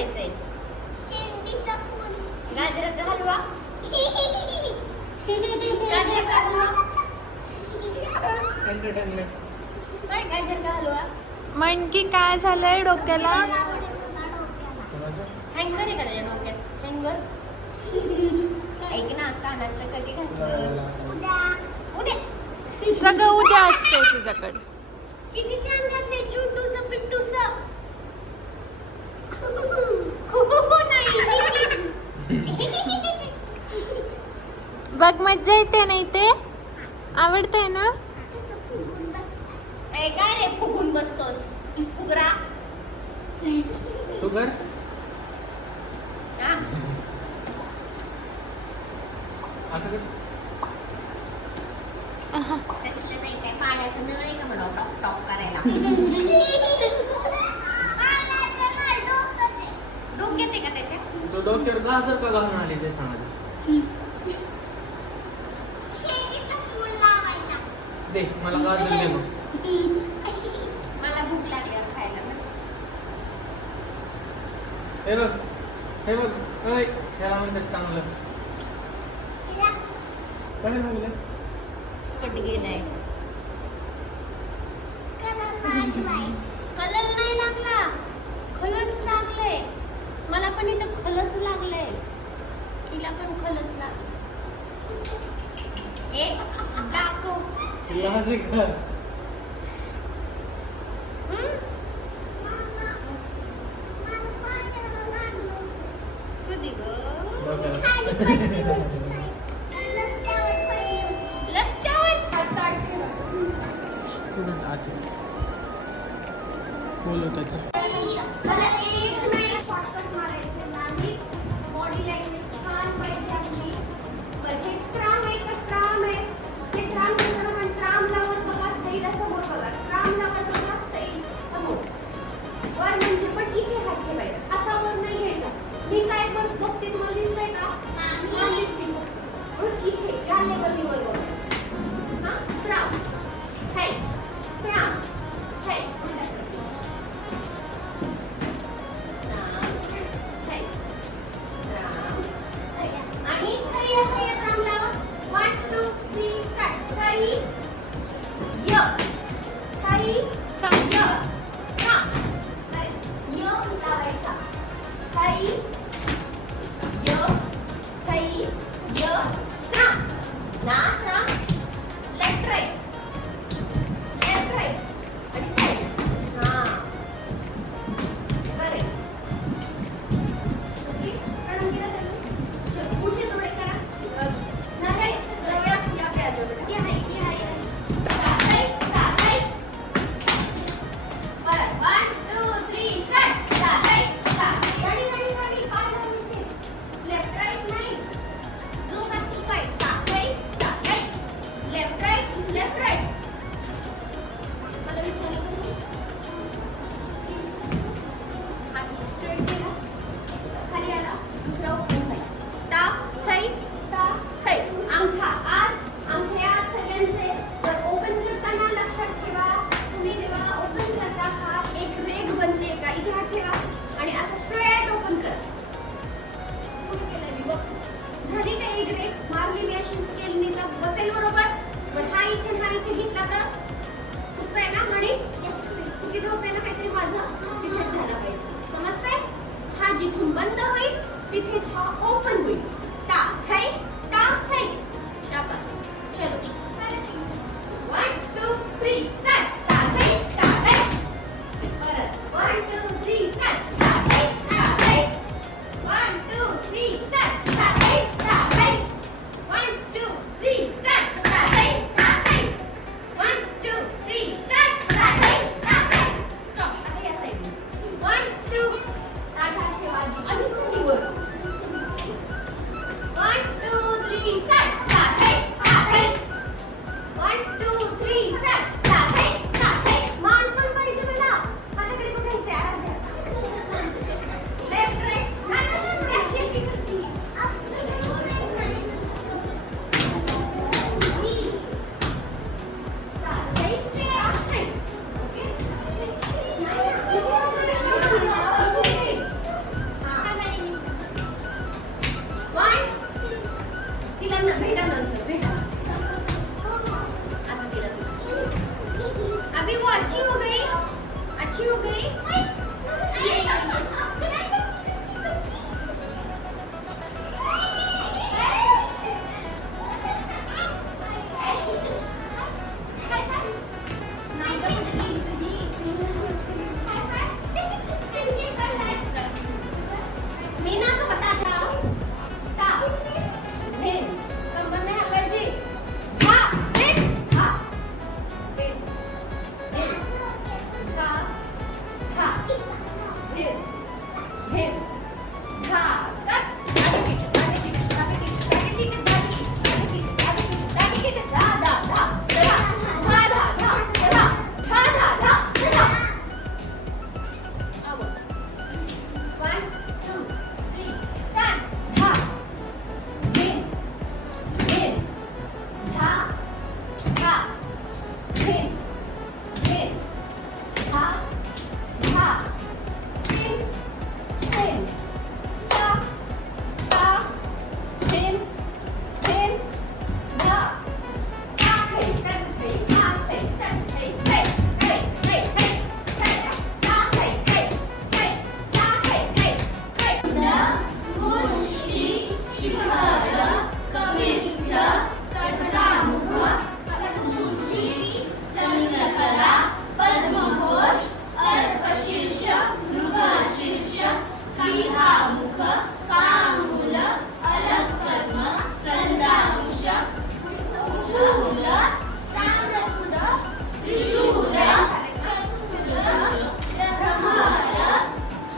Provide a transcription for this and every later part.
बनवायचंय? शेंडीचा फूल. गाजराचा हलवा. गाजर का हलवा? काय गाजर का हलवा? म्हणकी काय झालंय डोक्याला? हँगर आहे का त्याच्या डोक्यात? हँगर. ऐक ना, कानातलं कधी घातलं? उद्या. सगळं उद्या असतंय तुझ्याकडे. किती छान घातलंय, छोटूस पिट्टूस. खूप नाही. बघ मज्जा येते नाही ते आवडतंय ना. ए काय रे फुगून बसतोस? फुगरा. तू कर. हा? असं कर. तसलं नाही काय, पाण्याचं नळ आहे का म्हणा टॉप टॉप करायला? डोक्यात आहे का त्याच्या? तो डोक्यावर गाजर का घालून आली ते सांगा. शेंडीचा फूल लावायला. दे मला गाजर दे मग. मला भूक लागल्यावर खायला ना. हे बघ हे बघ. ऐ याला म्हणतात चांगलं. काय लागलं? कट गेलाय. कलर लागलाय. कलर नाही लागला, खलच लागलंय. मला पण इथं खलच लागलंय. तिला पण खलच लागलं. ए दाखव. लाज आहे का? हं? मला पायाला लागलं. कधी ग? डोक्याला. खाली पडली होती साईड. रस्त्यावर पडली होती. रस्त्यावर काढ. कुठं आत बोलू त्याचं. मला एक नाही शॉर्टकट मारायचे नाही. बॉडी लँग्वेज छान पाहिजे आपली. बरं, हे ट्राम आहे का? ट्राम आहे. हे ट्राम करताना पण ट्राम लावत बघा, सईला समोर बघा. ट्राम लावत बघा, सई समोर. वर म्हणजे पण इथे हात ठेवायचा. असा वर नाही घ्यायचा. मी काय बघते तुम्हाला दिसतंय का? मला दिसते. म्हणून इथे या लेवलनी वर बघा. हा? ट्राम. हाय. ट्राम. हाय. आणि खैया खैया ट्राम लावा. 1 2 3 स्टार्ट. खै य खै य ट्राम. खै य लावायचा. खै य खै य ट्राम. ना tram. Left right. Left right. आणि साईड. हां. बरं. ओके. प्रणव केला सगळं? चल, पुढचे थोडे करा. नाही, जरा या खेळायचं बेटा. ये आहे, ये आहे. साई. बरं. 1 2 3 स्टार्ट. साई. गाडी. पाय लावायचे. लेफ्ट राईट नाही. जो का तू काय. साई. Left right. मला विचारलं का तुम्ही? हात स्ट्रेट केला. खाली आला. दुसरा ओपन साईड. ता थै. अंगठा आत. अंगठे आत सगळ्यांचे. तर ओपन करताना लक्षात ठेवा, तुम्ही जेव्हा ओपन करता हा एक रेघ बनते का, इथे हात ठेवा आणि असं स्ट्रेट ओपन करा. पुढे केलं मी बघ. झाली का एक रेघ? मारली मी अशी स्केलनी तर बसेल बरोबर. पण हा इथे घेतला तर चुकतंय ना म्हणे. चुकीचं होतंय ना काहीतरी माझं. तिथेच झालं पाहिजे. समजतंय? हा जिथून बंद होईल तिथेच हा ओपन होईल. ता थै. शाबास. चलो. 1 2 3 स्टार्ट. ता थै. परत 1 2 3 स्टार्ट. ता थै. 1 2 3 स्टार्ट. ता थै. 1 2 3 स्टार्ट. ता थै. 1 2 3 स्टार्ट. ता थै. स्टॉप. आता या साईडने. 1 2 ताठ हात ठेवा आधी. खाली वर. 1 2 धिन धा कट दागिटिट दागिटिट दागिटिट दागिटिट दागिटिट दागिटिट दागिटिट धा धा धा धा धा धा धा धा धा धा धा धा. Our 1 2 3 stand धा धिन धिन धा धा धिन धिन धा धा धिन धिन धा धा धिन धिन धा. Thầy tân thầy ma thầy tân thầy thầy thầy thầy thầy thầy ta thầy thầy thầy ta thầy thầy thầy. गोष्टी शिखर कवित्य कथामुख सतुची चंद्रकला पद्मघोष सर्पशीर्ष मृगशीर्ष सिंहामुख कांगुल अलपद्म संदांश कुतूल ताम्रचूड त्रिशूल चतुर्भुज प्रभ्रमर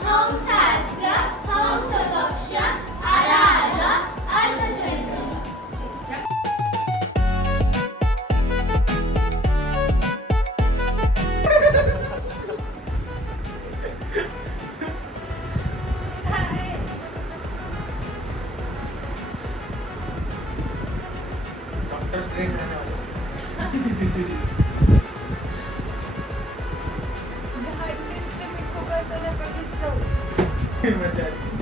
हंसास्य हंसपक्ष आराध अर्धचंद्र. डॉक्टर स्ट्रेंज आने वाले. खूप असं बघितलं मजा आली.